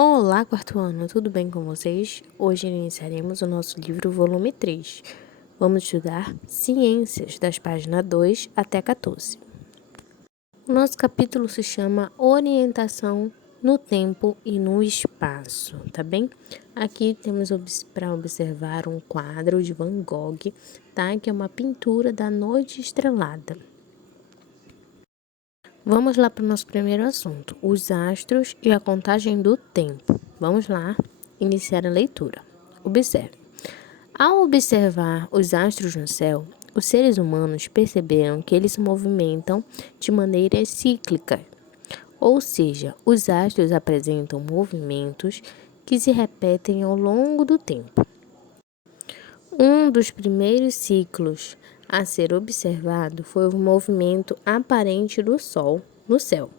Olá, quarto ano, tudo bem com vocês? Hoje iniciaremos o nosso livro volume 3. Vamos estudar Ciências, das páginas 2 até 14. O nosso capítulo se chama Orientação no Tempo e no Espaço, tá bem? Aqui temos para observar um quadro de Van Gogh, tá? Que é uma pintura da noite estrelada. Vamos lá para o nosso primeiro assunto, os astros e a contagem do tempo. Vamos lá iniciar a leitura. Observe. Ao observar os astros no céu, os seres humanos perceberam que eles se movimentam de maneira cíclica, ou seja, os astros apresentam movimentos que se repetem ao longo do tempo. Um dos primeiros ciclos a ser observado foi o movimento aparente do Sol no céu,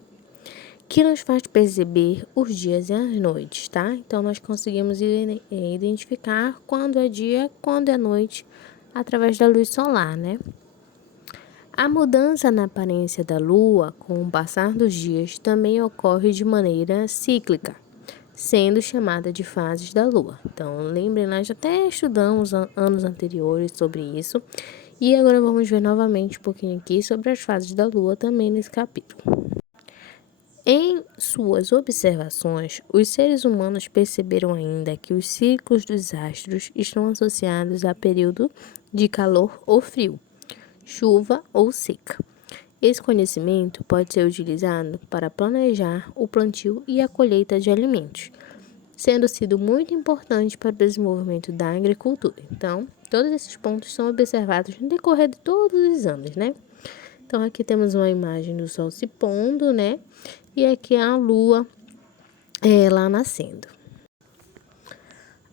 que nos faz perceber os dias e as noites, tá? Então, nós conseguimos identificar quando é dia, quando é noite, através da luz solar, né? A mudança na aparência da Lua, com o passar dos dias, também ocorre de maneira cíclica, sendo chamada de fases da Lua. Então, lembrem, nós até estudamos anos anteriores sobre isso, e agora vamos ver novamente um pouquinho aqui sobre as fases da Lua também nesse capítulo. Em suas observações, os seres humanos perceberam ainda que os ciclos dos astros estão associados a período de calor ou frio, chuva ou seca. Esse conhecimento pode ser utilizado para planejar o plantio e a colheita de alimentos, sendo sido muito importante para o desenvolvimento da agricultura. Então, todos esses pontos são observados no decorrer de todos os anos, né? Então, aqui temos uma imagem do Sol se pondo, né? E aqui a Lua lá nascendo.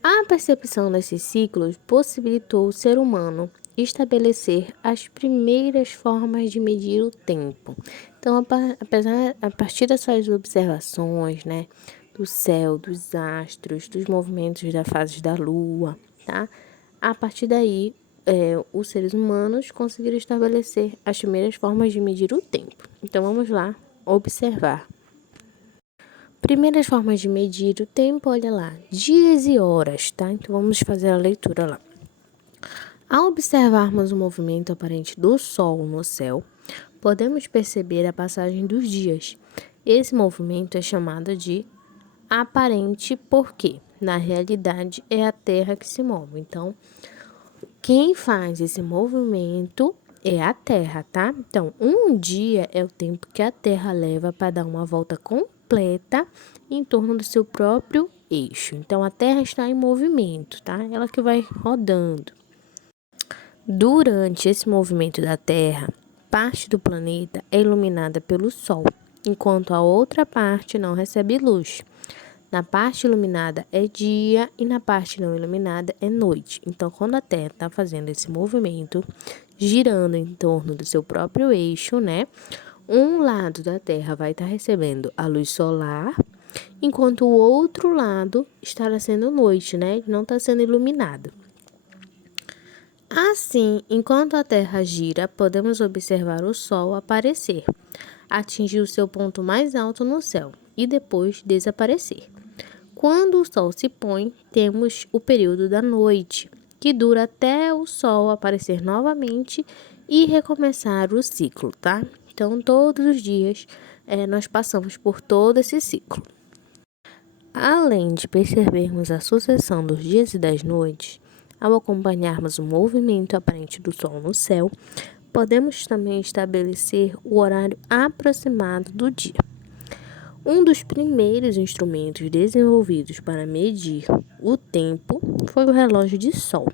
A percepção desses ciclos possibilitou o ser humano estabelecer as primeiras formas de medir o tempo. Então, a partir dessas observações, né, do céu, dos astros, dos movimentos das fases da Lua, tá? A partir daí, os seres humanos conseguiram estabelecer as primeiras formas de medir o tempo. Então, vamos lá observar. Primeiras formas de medir o tempo, olha lá, dias e horas, tá? Então, vamos fazer a leitura lá. Ao observarmos o movimento aparente do Sol no céu, podemos perceber a passagem dos dias. Esse movimento é chamado de aparente porque, na realidade, é a Terra que se move. Então, quem faz esse movimento é a Terra, tá? Então, um dia é o tempo que a Terra leva para dar uma volta completa em torno do seu próprio eixo. Então, a Terra está em movimento, tá? Ela que vai rodando. Durante esse movimento da Terra, parte do planeta é iluminada pelo Sol, enquanto a outra parte não recebe luz. Na parte iluminada é dia e na parte não iluminada é noite. Então, quando a Terra está fazendo esse movimento, girando em torno do seu próprio eixo, né? Um lado da Terra vai estar recebendo a luz solar, enquanto o outro lado estará sendo noite, né? Não está sendo iluminado. Assim, enquanto a Terra gira, podemos observar o Sol aparecer, atingir o seu ponto mais alto no céu e depois desaparecer. Quando o Sol se põe, temos o período da noite, que dura até o Sol aparecer novamente e recomeçar o ciclo, tá? Então, todos os dias nós passamos por todo esse ciclo. Além de percebermos a sucessão dos dias e das noites, ao acompanharmos o movimento aparente do Sol no céu, podemos também estabelecer o horário aproximado do dia. Um dos primeiros instrumentos desenvolvidos para medir o tempo foi o relógio de sol.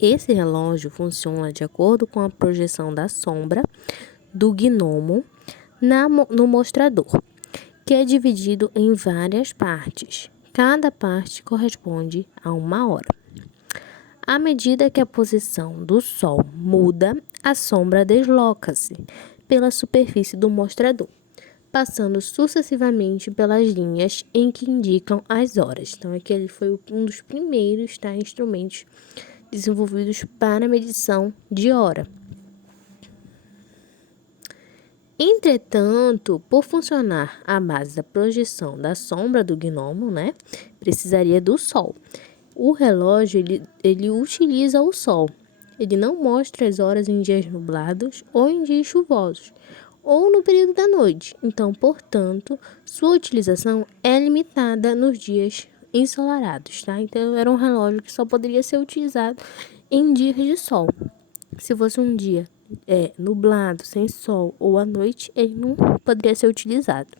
Esse relógio funciona de acordo com a projeção da sombra do gnomo no mostrador, que é dividido em várias partes. Cada parte corresponde a uma hora. À medida que a posição do Sol muda, a sombra desloca-se pela superfície do mostrador, passando sucessivamente pelas linhas em que indicam as horas. Então, aqui ele foi um dos primeiros instrumentos desenvolvidos para medição de hora. Entretanto, por funcionar à base da projeção da sombra do gnomo, né, precisaria do Sol. O relógio, ele utiliza o Sol. Ele não mostra as horas em dias nublados ou em dias chuvosos, ou no período da noite. Então, portanto, sua utilização é limitada nos dias ensolarados, tá? Então, era um relógio que só poderia ser utilizado em dias de sol. Se fosse um dia nublado, sem sol ou à noite, ele não poderia ser utilizado.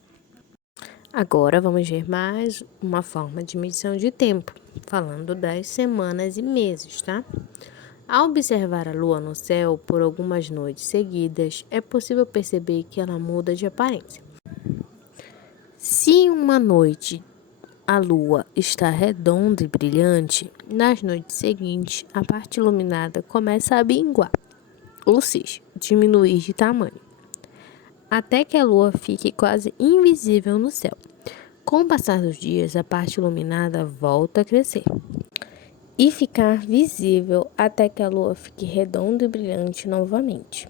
Agora vamos ver mais uma forma de medição de tempo, falando das semanas e meses, tá? Ao observar a lua no céu por algumas noites seguidas, é possível perceber que ela muda de aparência. Se em uma noite a lua está redonda e brilhante, nas noites seguintes a parte iluminada começa a minguar, ou seja, diminuir de tamanho, até que a lua fique quase invisível no céu. Com o passar dos dias, a parte iluminada volta a crescer e ficar visível até que a lua fique redonda e brilhante novamente.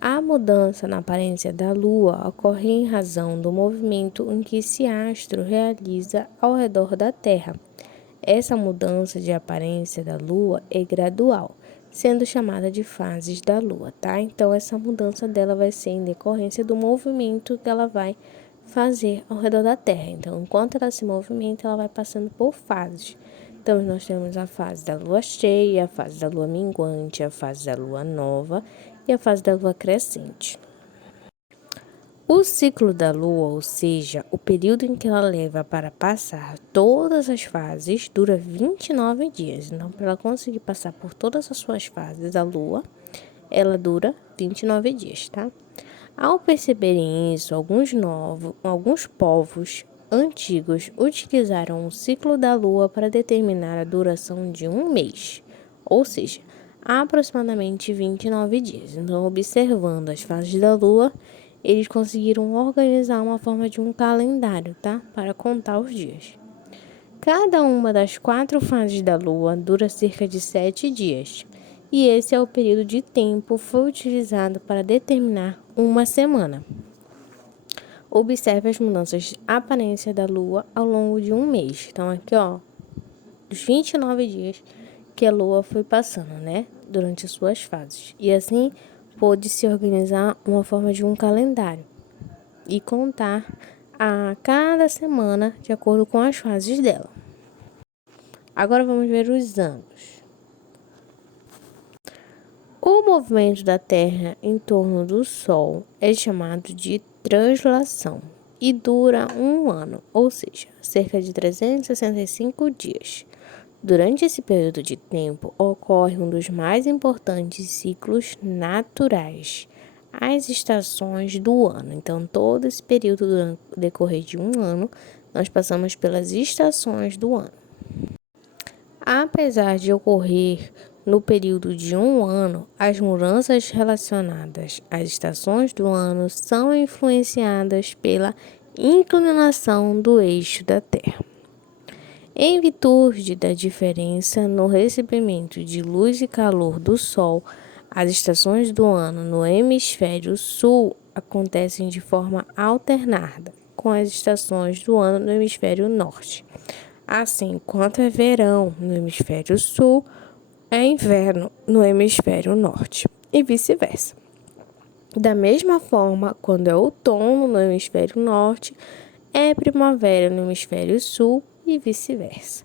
A mudança na aparência da lua ocorre em razão do movimento em que esse astro realiza ao redor da Terra. Essa mudança de aparência da lua é gradual, sendo chamada de fases da lua, tá? Então, essa mudança dela vai ser em decorrência do movimento que ela vai fazer ao redor da Terra. Então, enquanto ela se movimenta, ela vai passando por fases. Então, nós temos a fase da lua cheia, a fase da lua minguante, a fase da lua nova e a fase da lua crescente. O ciclo da lua, ou seja, o período em que ela leva para passar todas as fases, dura 29 dias. Então, para ela conseguir passar por todas as suas fases, a lua, ela dura 29 dias, tá? Ao perceberem isso, alguns povos antigos utilizaram o ciclo da lua para determinar a duração de um mês, ou seja, aproximadamente 29 dias. Então, observando as fases da lua, eles conseguiram organizar uma forma de um calendário, tá? Para contar os dias. Cada uma das 4 fases da lua dura cerca de 7 dias. E esse é o período de tempo que foi utilizado para determinar uma semana. Observe as mudanças de aparência da lua ao longo de um mês. Então, aqui, ó, os 29 dias que a lua foi passando, né? Durante as suas fases. E assim, pôde se organizar uma forma de um calendário e contar a cada semana de acordo com as fases dela. Agora vamos ver os anos. O movimento da Terra em torno do Sol é chamado de translação e dura um ano, ou seja, cerca de 365 dias. Durante esse período de tempo, ocorre um dos mais importantes ciclos naturais, as estações do ano. Então, todo esse período, durante o decorrer de um ano, nós passamos pelas estações do ano. Apesar de ocorrer no período de um ano, as mudanças relacionadas às estações do ano são influenciadas pela inclinação do eixo da Terra. Em virtude da diferença no recebimento de luz e calor do Sol, as estações do ano no hemisfério sul acontecem de forma alternada com as estações do ano no hemisfério norte. Assim, enquanto é verão no hemisfério sul, é inverno no hemisfério norte e vice-versa. Da mesma forma, quando é outono no hemisfério norte, é primavera no hemisfério sul e vice-versa.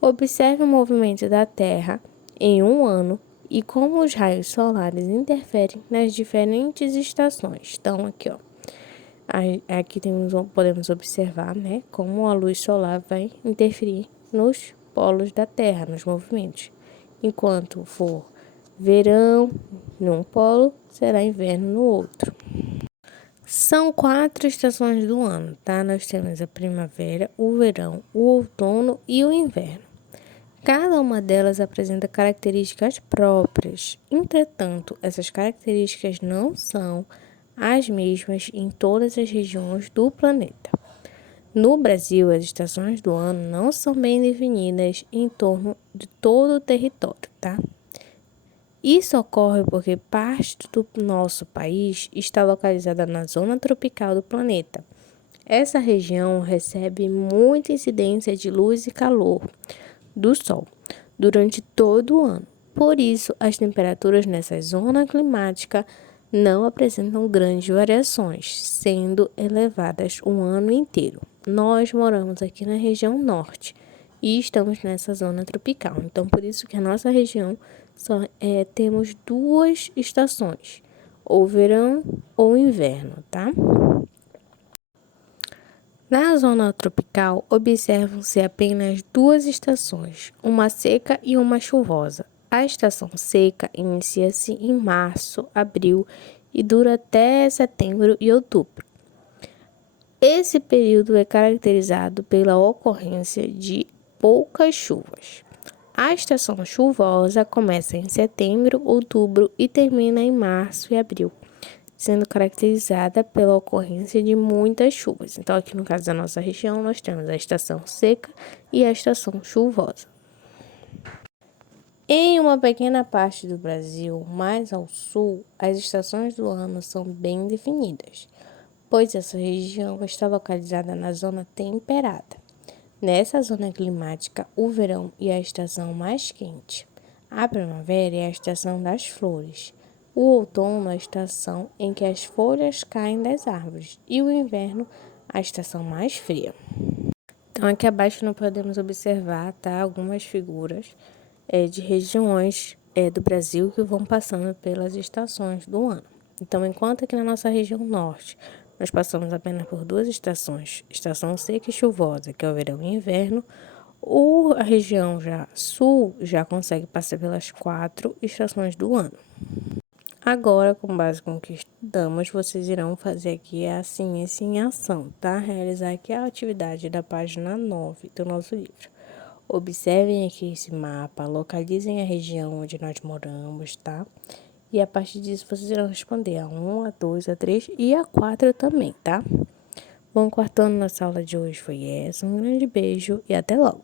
Observe o movimento da Terra em um ano e como os raios solares interferem nas diferentes estações. Então, aqui, ó, aqui podemos observar, né, como a luz solar vai interferir nos polos da Terra, nos movimentos. Enquanto for verão num polo, será inverno no outro. São 4 estações do ano, tá? Nós temos a primavera, o verão, o outono e o inverno. Cada uma delas apresenta características próprias. Entretanto, essas características não são as mesmas em todas as regiões do planeta. No Brasil, as estações do ano não são bem definidas em torno de todo o território, tá? Isso ocorre porque parte do nosso país está localizada na zona tropical do planeta. Essa região recebe muita incidência de luz e calor do Sol durante todo o ano. Por isso, as temperaturas nessa zona climática não apresentam grandes variações, sendo elevadas o ano inteiro. Nós moramos aqui na região norte e estamos nessa zona tropical. Então, por isso que a nossa região temos duas estações, ou verão ou inverno, tá? Na zona tropical, observam-se apenas duas estações, uma seca e uma chuvosa. A estação seca inicia-se em março, abril e dura até setembro e outubro. Esse período é caracterizado pela ocorrência de poucas chuvas. A estação chuvosa começa em setembro, outubro e termina em março e abril, sendo caracterizada pela ocorrência de muitas chuvas. Então, aqui no caso da nossa região, nós temos a estação seca e a estação chuvosa. Em uma pequena parte do Brasil, mais ao sul, as estações do ano são bem definidas, pois essa região está localizada na zona temperada. Nessa zona climática, o verão é a estação mais quente. A primavera é a estação das flores. O outono é a estação em que as folhas caem das árvores. E o inverno, a estação mais fria. Então, aqui abaixo nós podemos observar, algumas figuras de regiões do Brasil que vão passando pelas estações do ano. Então, enquanto aqui na nossa região norte, nós passamos apenas por duas estações, estação seca e chuvosa, que é o verão e o inverno, a região já sul já consegue passar pelas 4 estações do ano. Agora, com base com o que estudamos, vocês irão fazer aqui a ciência em ação, tá? Realizar aqui a atividade da página 9 do nosso livro. Observem aqui esse mapa, localizem a região onde nós moramos, tá? E a partir disso, vocês irão responder a 1, a 2, a 3 e a 4 também, tá? Bom, quarto ano, nossa aula de hoje foi essa. Um grande beijo e até logo!